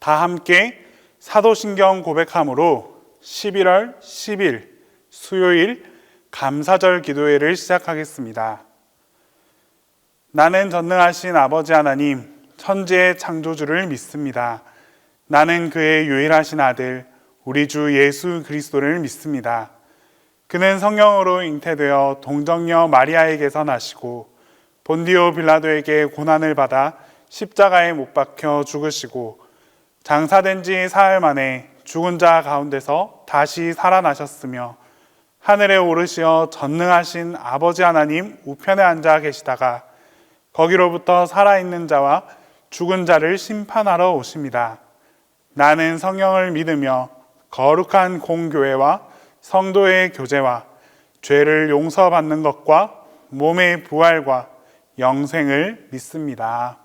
다 함께 사도신경 고백함으로 11월 10일 수요일 감사절 기도회를 시작하겠습니다. 나는 전능하신 아버지 하나님, 천지의 창조주를 믿습니다. 나는 그의 유일하신 아들, 우리 주 예수 그리스도를 믿습니다. 그는 성령으로 잉태되어 동정녀 마리아에게서 나시고 본디오 빌라도에게 고난을 받아 십자가에 못 박혀 죽으시고 장사된 지 사흘 만에 죽은 자 가운데서 다시 살아나셨으며 하늘에 오르시어 전능하신 아버지 하나님 우편에 앉아 계시다가 거기로부터 살아있는 자와 죽은 자를 심판하러 오십니다. 나는 성령을 믿으며 거룩한 공교회와 성도의 교제와 죄를 용서받는 것과 몸의 부활과 영생을 믿습니다.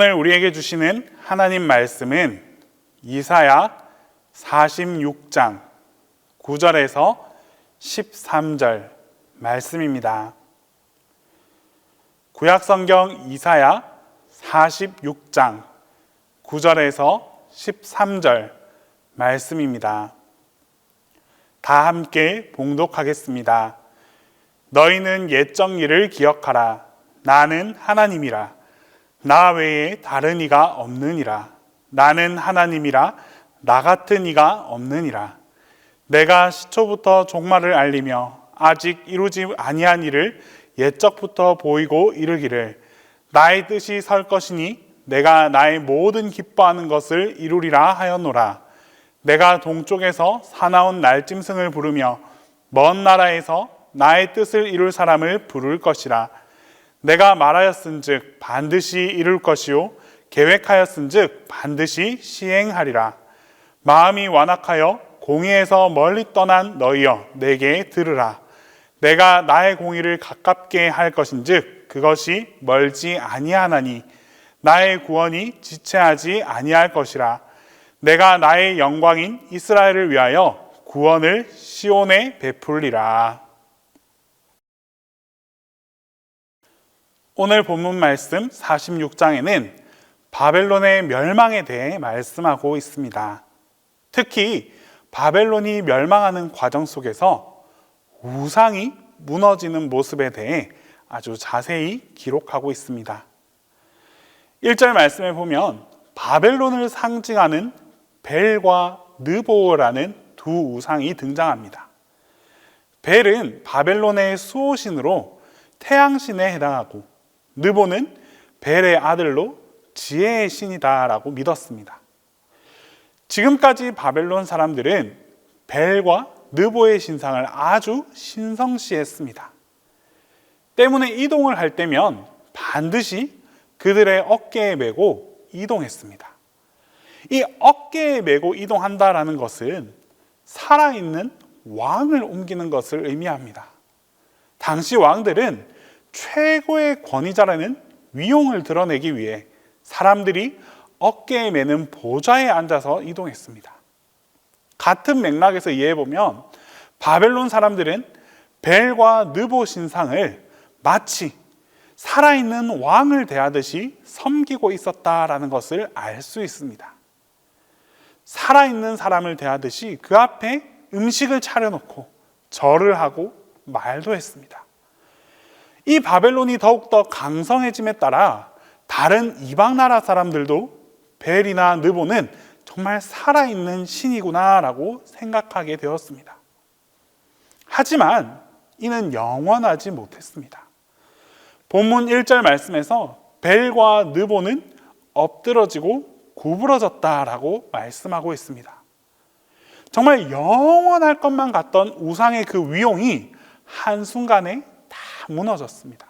오늘 우리에게 주시는 하나님 말씀은 이사야 46장 9절에서 13절 말씀입니다. 구약성경 이사야 46장 9절에서 13절 말씀입니다. 다 함께 봉독하겠습니다. 너희는 옛적 일을 기억하라. 나는 하나님이라. 나 외에 다른 이가 없느니라. 나는 하나님이라. 나 같은 이가 없느니라. 내가 시초부터 종말을 알리며 아직 이루지 아니한 일을 옛적부터 보이고 이르기를 나의 뜻이 설 것이니 내가 나의 모든 기뻐하는 것을 이루리라 하였노라. 내가 동쪽에서 사나운 날짐승을 부르며 먼 나라에서 나의 뜻을 이룰 사람을 부를 것이라. 내가 말하였은즉 반드시 이룰 것이요 계획하였은즉 반드시 시행하리라. 마음이 완악하여 공의에서 멀리 떠난 너희여 내게 들으라. 내가 나의 공의를 가깝게 할 것인즉 그것이 멀지 아니하나니 나의 구원이 지체하지 아니할 것이라. 내가 나의 영광인 이스라엘을 위하여 구원을 시온에 베풀리라. 오늘 본문 말씀 46장에는 바벨론의 멸망에 대해 말씀하고 있습니다. 특히 바벨론이 멸망하는 과정 속에서 우상이 무너지는 모습에 대해 아주 자세히 기록하고 있습니다. 1절 말씀에 보면 바벨론을 상징하는 벨과 느보라는 두 우상이 등장합니다. 벨은 바벨론의 수호신으로 태양신에 해당하고 느보는 벨의 아들로 지혜의 신이다라고 믿었습니다. 지금까지 바벨론 사람들은 벨과 느보의 신상을 아주 신성시했습니다. 때문에 이동을 할 때면 반드시 그들의 어깨에 메고 이동했습니다. 이 어깨에 메고 이동한다라는 것은 살아있는 왕을 옮기는 것을 의미합니다. 당시 왕들은 최고의 권위자라는 위용을 드러내기 위해 사람들이 어깨에 메는 보좌에 앉아서 이동했습니다. 같은 맥락에서 이해해보면 바벨론 사람들은 벨과 느보 신상을 마치 살아있는 왕을 대하듯이 섬기고 있었다라는 것을 알 수 있습니다. 살아있는 사람을 대하듯이 그 앞에 음식을 차려놓고 절을 하고 말도 했습니다. 이 바벨론이 더욱더 강성해짐에 따라 다른 이방 나라 사람들도 벨이나 느보는 정말 살아있는 신이구나라고 생각하게 되었습니다. 하지만 이는 영원하지 못했습니다. 본문 1절 말씀에서 벨과 느보는 엎드러지고 구부러졌다라고 말씀하고 있습니다. 정말 영원할 것만 같던 우상의 그 위용이 한순간에 다 무너졌습니다.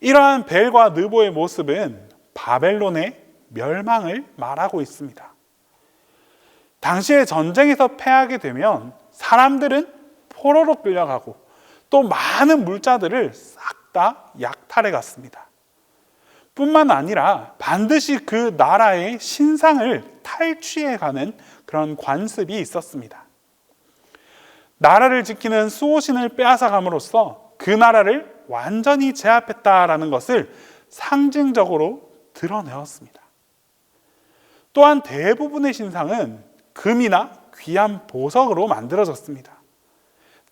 이러한 벨과 느보의 모습은 바벨론의 멸망을 말하고 있습니다. 당시에 전쟁에서 패하게 되면 사람들은 포로로 끌려가고 또 많은 물자들을 싹 다 약탈해 갔습니다. 뿐만 아니라 반드시 그 나라의 신상을 탈취해 가는 그런 관습이 있었습니다. 나라를 지키는 수호신을 빼앗아 감으로써 그 나라를 완전히 제압했다라는 것을 상징적으로 드러내었습니다. 또한 대부분의 신상은 금이나 귀한 보석으로 만들어졌습니다.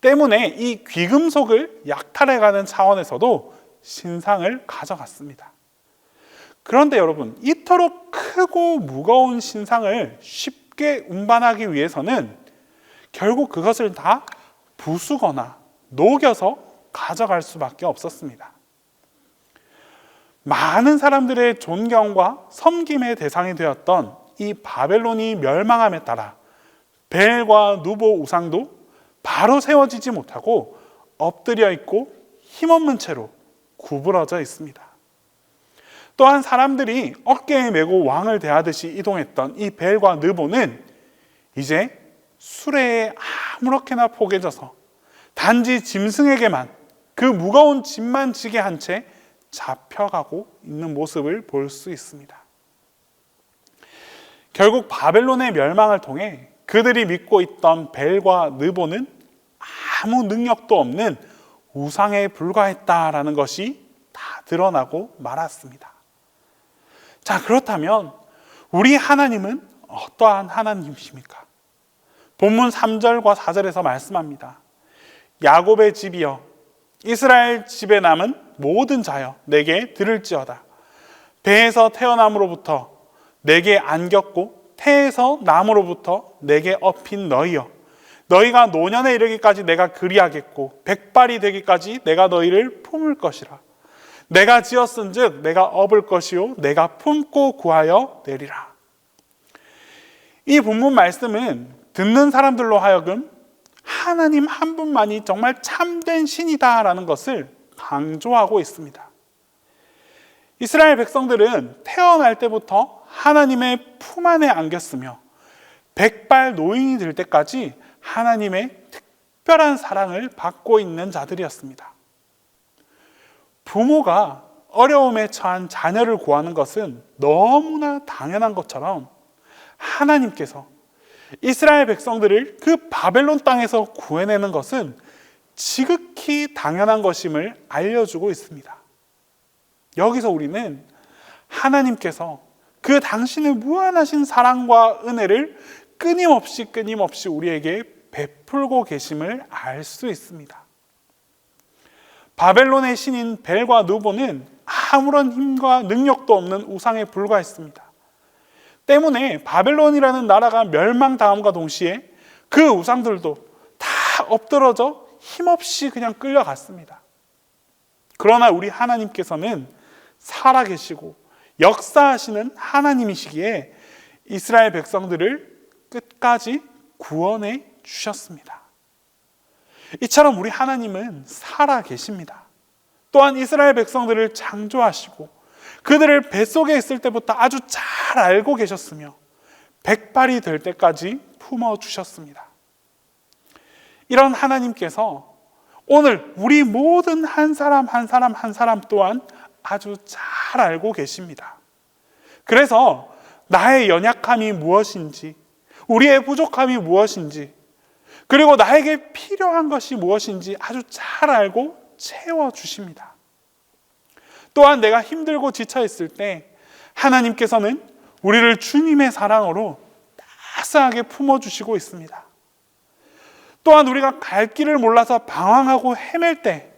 때문에 이 귀금속을 약탈해가는 차원에서도 신상을 가져갔습니다. 그런데 여러분, 이토록 크고 무거운 신상을 쉽게 운반하기 위해서는 결국 그것을 다 부수거나 녹여서 가져갈 수밖에 없었습니다. 많은 사람들의 존경과 섬김의 대상이 되었던 이 바벨론이 멸망함에 따라 벨과 누보 우상도 바로 세워지지 못하고 엎드려 있고 힘없는 채로 구부러져 있습니다. 또한 사람들이 어깨에 메고 왕을 대하듯이 이동했던 이 벨과 느보는 이제 수레에 아무렇게나 포개져서 단지 짐승에게만 그 무거운 짐만 지게 한 채 잡혀가고 있는 모습을 볼 수 있습니다. 결국 바벨론의 멸망을 통해 그들이 믿고 있던 벨과 느보는 아무 능력도 없는 우상에 불과했다라는 것이 다 드러나고 말았습니다. 자, 그렇다면 우리 하나님은 어떠한 하나님이십니까? 본문 3절과 4절에서 말씀합니다. 야곱의 집이여, 이스라엘 집에 남은 모든 자여, 내게 들을지어다. 배에서 태어남으로부터 내게 안겼고 태에서 남으로부터 내게 업힌 너희여, 너희가 노년에 이르기까지 내가 그리하겠고 백발이 되기까지 내가 너희를 품을 것이라. 내가 지었은즉 내가 업을 것이요 내가 품고 구하여 내리라. 이 본문 말씀은 듣는 사람들로 하여금 하나님 한 분만이 정말 참된 신이다라는 것을 강조하고 있습니다. 이스라엘 백성들은 태어날 때부터 하나님의 품 안에 안겼으며 백발 노인이 될 때까지 하나님의 특별한 사랑을 받고 있는 자들이었습니다. 부모가 어려움에 처한 자녀를 구하는 것은 너무나 당연한 것처럼 하나님께서 이스라엘 백성들을 그 바벨론 땅에서 구해내는 것은 지극히 당연한 것임을 알려주고 있습니다. 여기서 우리는 하나님께서 그 당신의 무한하신 사랑과 은혜를 끊임없이 우리에게 베풀고 계심을 알 수 있습니다. 바벨론의 신인 벨과 누보는 아무런 힘과 능력도 없는 우상에 불과했습니다. 때문에 바벨론이라는 나라가 멸망당함과 동시에 그 우상들도 다 엎드러져 힘없이 그냥 끌려갔습니다. 그러나 우리 하나님께서는 살아계시고 역사하시는 하나님이시기에 이스라엘 백성들을 끝까지 구원해 주셨습니다. 이처럼 우리 하나님은 살아계십니다. 또한 이스라엘 백성들을 창조하시고 그들을 뱃속에 있을 때부터 아주 잘 알고 계셨으며 백발이 될 때까지 품어주셨습니다. 이런 하나님께서 오늘 우리 모든 한 사람 또한 아주 잘 알고 계십니다. 그래서 나의 연약함이 무엇인지, 우리의 부족함이 무엇인지, 그리고 나에게 필요한 것이 무엇인지 아주 잘 알고 채워주십니다. 또한 내가 힘들고 지쳐있을 때 하나님께서는 우리를 주님의 사랑으로 따스하게 품어주시고 있습니다. 또한 우리가 갈 길을 몰라서 방황하고 헤맬 때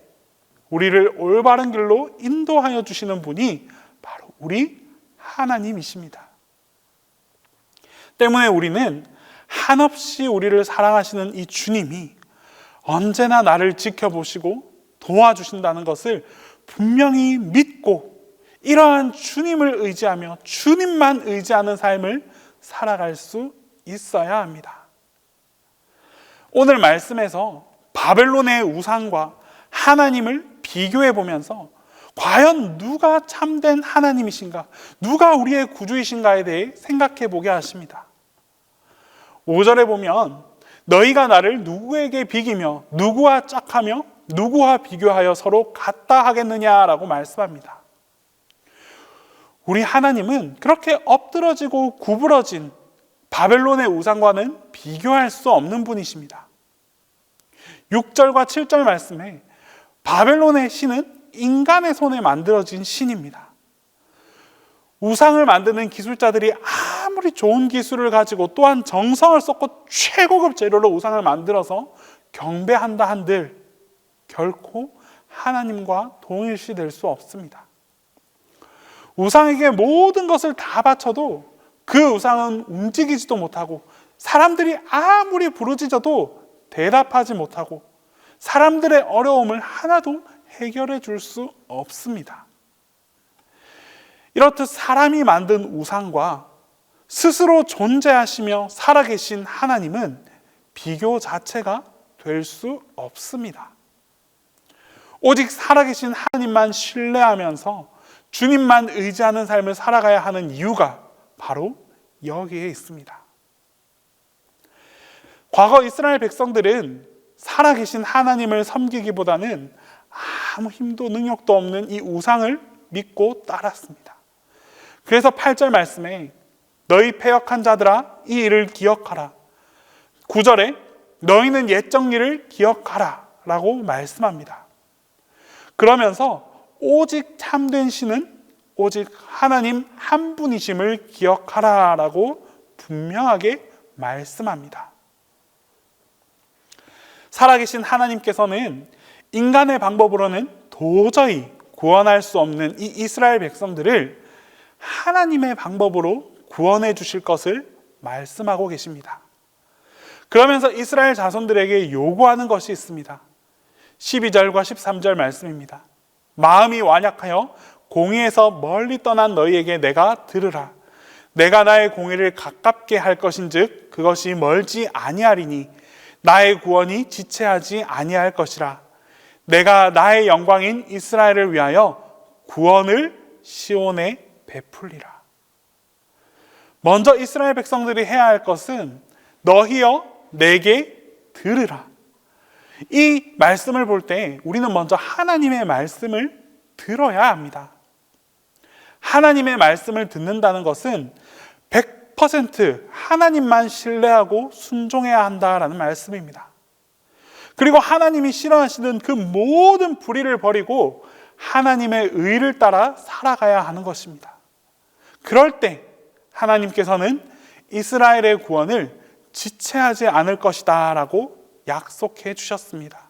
우리를 올바른 길로 인도하여 주시는 분이 바로 우리 하나님이십니다. 때문에 우리는 한없이 우리를 사랑하시는 이 주님이 언제나 나를 지켜보시고 도와주신다는 것을 분명히 믿고 이러한 주님을 의지하며 주님만 의지하는 삶을 살아갈 수 있어야 합니다. 오늘 말씀에서 바벨론의 우상과 하나님을 비교해 보면서 과연 누가 참된 하나님이신가, 누가 우리의 구주이신가에 대해 생각해 보게 하십니다. 5절에 보면 너희가 나를 누구에게 비기며 누구와 짝하며 누구와 비교하여 서로 같다 하겠느냐라고 말씀합니다. 우리 하나님은 그렇게 엎드러지고 구부러진 바벨론의 우상과는 비교할 수 없는 분이십니다. 6절과 7절 말씀에 바벨론의 신은 인간의 손에 만들어진 신입니다. 우상을 만드는 기술자들이 아무리 좋은 기술을 가지고 또한 정성을 쏟고 최고급 재료로 우상을 만들어서 경배한다 한들 결코 하나님과 동일시될 수 없습니다. 우상에게 모든 것을 다 바쳐도 그 우상은 움직이지도 못하고 사람들이 아무리 부르짖어도 대답하지 못하고 사람들의 어려움을 하나도 해결해 줄 수 없습니다. 이렇듯 사람이 만든 우상과 스스로 존재하시며 살아계신 하나님은 비교 자체가 될 수 없습니다. 오직 살아계신 하나님만 신뢰하면서 주님만 의지하는 삶을 살아가야 하는 이유가 바로 여기에 있습니다. 과거 이스라엘 백성들은 살아계신 하나님을 섬기기보다는 아무 힘도 능력도 없는 이 우상을 믿고 따랐습니다. 그래서 8절 말씀에 너희 패역한 자들아 이 일을 기억하라. 9절에 너희는 옛적 일을 기억하라 라고 말씀합니다. 그러면서 오직 참된 신은 오직 하나님 한 분이심을 기억하라 라고 분명하게 말씀합니다. 살아계신 하나님께서는 인간의 방법으로는 도저히 구원할 수 없는 이 이스라엘 백성들을 하나님의 방법으로 구원해 주실 것을 말씀하고 계십니다. 그러면서 이스라엘 자손들에게 요구하는 것이 있습니다. 12절과 13절 말씀입니다. 마음이 완약하여 공의에서 멀리 떠난 너희에게 내가 들으라. 내가 나의 공의를 가깝게 할 것인즉 그것이 멀지 아니하리니 나의 구원이 지체하지 아니할 것이라. 내가 나의 영광인 이스라엘을 위하여 구원을 시온에 베풀리라. 먼저 이스라엘 백성들이 해야 할 것은 너희여 내게 들으라. 이 말씀을 볼 때 우리는 먼저 하나님의 말씀을 들어야 합니다. 하나님의 말씀을 듣는다는 것은 100% 하나님만 신뢰하고 순종해야 한다라는 말씀입니다. 그리고 하나님이 싫어하시는 그 모든 불의를 버리고 하나님의 의를 따라 살아가야 하는 것입니다. 그럴 때 하나님께서는 이스라엘의 구원을 지체하지 않을 것이다 라고 약속해 주셨습니다.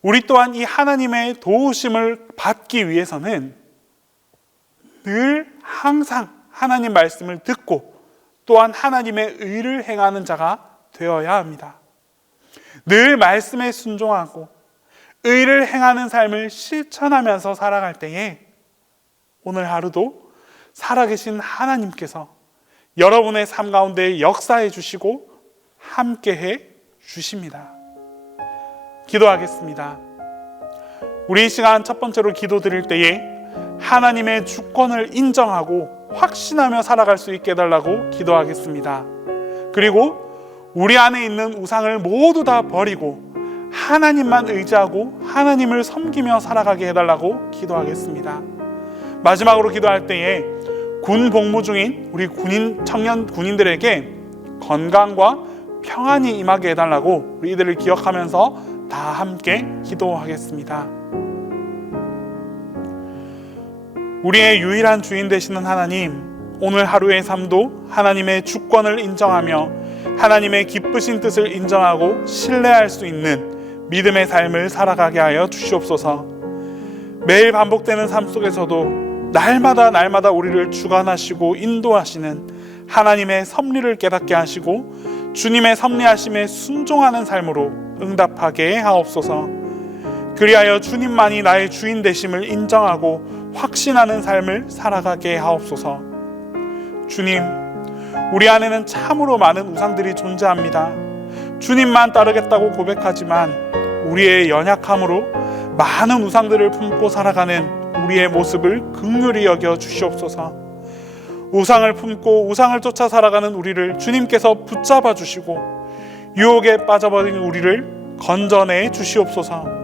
우리 또한 이 하나님의 도우심을 받기 위해서는 늘 항상 하나님 말씀을 듣고 또한 하나님의 의를 행하는 자가 되어야 합니다. 늘 말씀에 순종하고 의를 행하는 삶을 실천하면서 살아갈 때에 오늘 하루도 살아계신 하나님께서 여러분의 삶 가운데 역사해 주시고 함께해 주십니다. 기도하겠습니다. 우리 이 시간 첫 번째로 기도 드릴 때에 하나님의 주권을 인정하고 확신하며 살아갈 수 있게 해달라고 기도하겠습니다. 그리고 우리 안에 있는 우상을 모두 다 버리고 하나님만 의지하고 하나님을 섬기며 살아가게 해달라고 기도하겠습니다. 마지막으로 기도할 때에 군 복무 중인 우리 청년 군인들에게 건강과 평안이 임하게 해달라고 우리 이들을 기억하면서 다 함께 기도하겠습니다. 우리의 유일한 주인 되시는 하나님, 오늘 하루의 삶도 하나님의 주권을 인정하며 하나님의 기쁘신 뜻을 인정하고 신뢰할 수 있는 믿음의 삶을 살아가게 하여 주시옵소서. 매일 반복되는 삶 속에서도 날마다 우리를 주관하시고 인도하시는 하나님의 섭리를 깨닫게 하시고 주님의 섭리하심에 순종하는 삶으로 응답하게 하옵소서. 그리하여 주님만이 나의 주인 되심을 인정하고 확신하는 삶을 살아가게 하옵소서. 주님, 우리 안에는 참으로 많은 우상들이 존재합니다. 주님만 따르겠다고 고백하지만 우리의 연약함으로 많은 우상들을 품고 살아가는 우리의 모습을 긍휼히 여겨 주시옵소서. 우상을 품고 우상을 쫓아 살아가는 우리를 주님께서 붙잡아 주시고 유혹에 빠져버린 우리를 건져내 주시옵소서.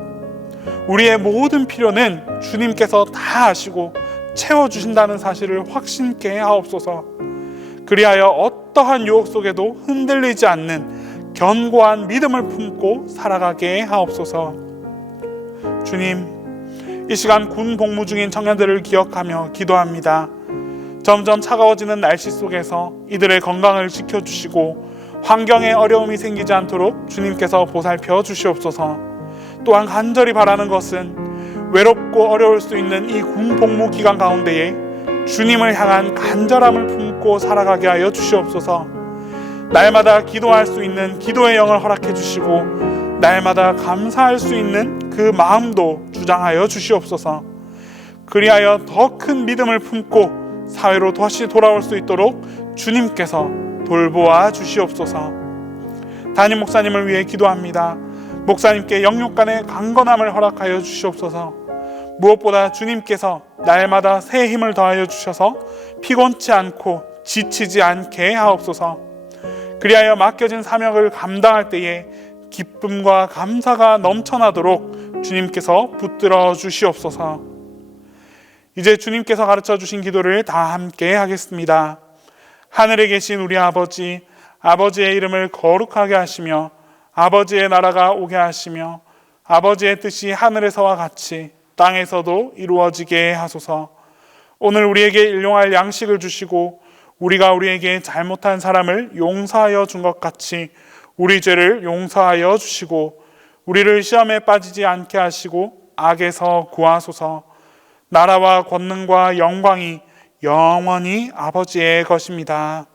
우리의 모든 필요는 주님께서 다 아시고 채워주신다는 사실을 확신케 하옵소서. 그리하여 어떠한 유혹 속에도 흔들리지 않는 견고한 믿음을 품고 살아가게 하옵소서. 주님, 이 시간 군 복무 중인 청년들을 기억하며 기도합니다. 점점 차가워지는 날씨 속에서 이들의 건강을 지켜주시고 환경에 어려움이 생기지 않도록 주님께서 보살펴 주시옵소서. 또한 간절히 바라는 것은 외롭고 어려울 수 있는 이 군 복무 기간 가운데에 주님을 향한 간절함을 품고 살아가게 하여 주시옵소서. 날마다 기도할 수 있는 기도의 영을 허락해 주시고 날마다 감사할 수 있는 그 마음도 주장하여 주시옵소서. 그리하여 더 큰 믿음을 품고 사회로 다시 돌아올 수 있도록 주님께서 돌보아 주시옵소서. 담임 목사님을 위해 기도합니다. 목사님께 영육 간의 강건함을 허락하여 주시옵소서. 무엇보다 주님께서 날마다 새 힘을 더하여 주셔서 피곤치 않고 지치지 않게 하옵소서. 그리하여 맡겨진 사명을 감당할 때에 기쁨과 감사가 넘쳐나도록 주님께서 붙들어 주시옵소서. 이제 주님께서 가르쳐 주신 기도를 다 함께 하겠습니다. 하늘에 계신 우리 아버지, 아버지의 이름을 거룩하게 하시며 아버지의 나라가 오게 하시며 아버지의 뜻이 하늘에서와 같이 땅에서도 이루어지게 하소서. 오늘 우리에게 일용할 양식을 주시고 우리가 우리에게 잘못한 사람을 용서하여 준 것 같이 우리 죄를 용서하여 주시고 우리를 시험에 빠지지 않게 하시고 악에서 구하소서. 나라와 권능과 영광이 영원히 아버지의 것입니다.